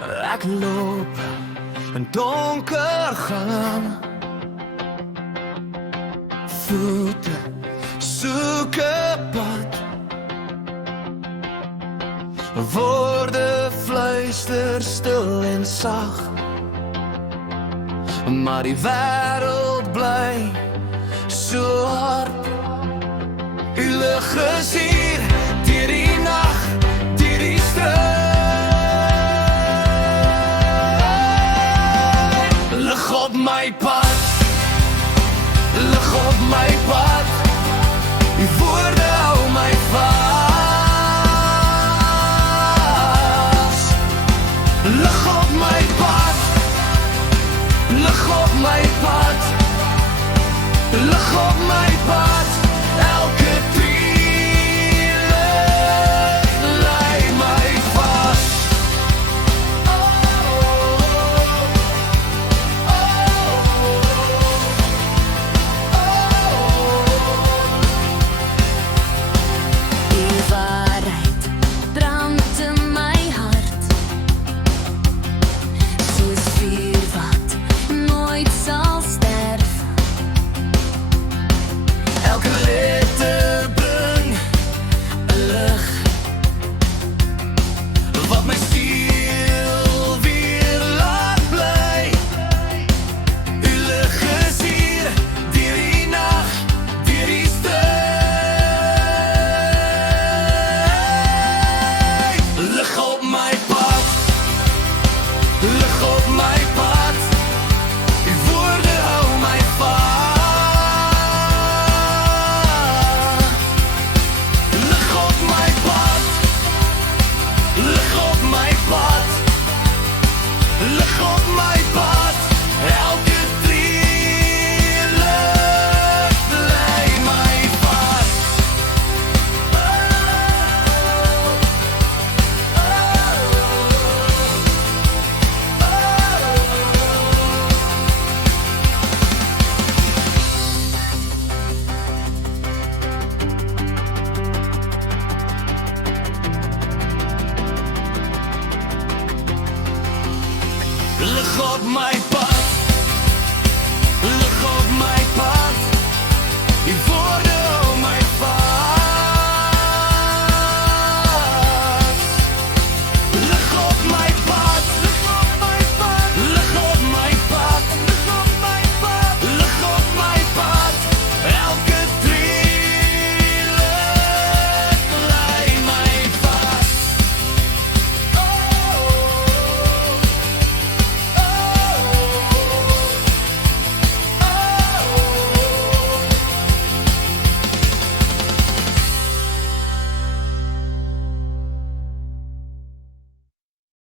Ek loop in donker gang, voete soek 'n pad, woorde fluister stil en sag, maar die wêreld bly so hard. U lig is hier, deur die nag, deur die stryd. Lig op my pad, lig op my pad. U woorde hou my vas. Lig op my pad, lig op my pad, lig op my pad. Elke tree lei my vas. Die waarheid brand in my hart, soos vuur wat nooit sal sterf. Elke letter bring 'n lig wat my siel weer laat bly. U lig is hier, deur die nag, deur die stryd. Lig op my pad, lig op my pad. U woorde hou my vas. Lig op my pad, lig op my pad, lig op my pad. Elke tree lei my vas. Lig op my pad.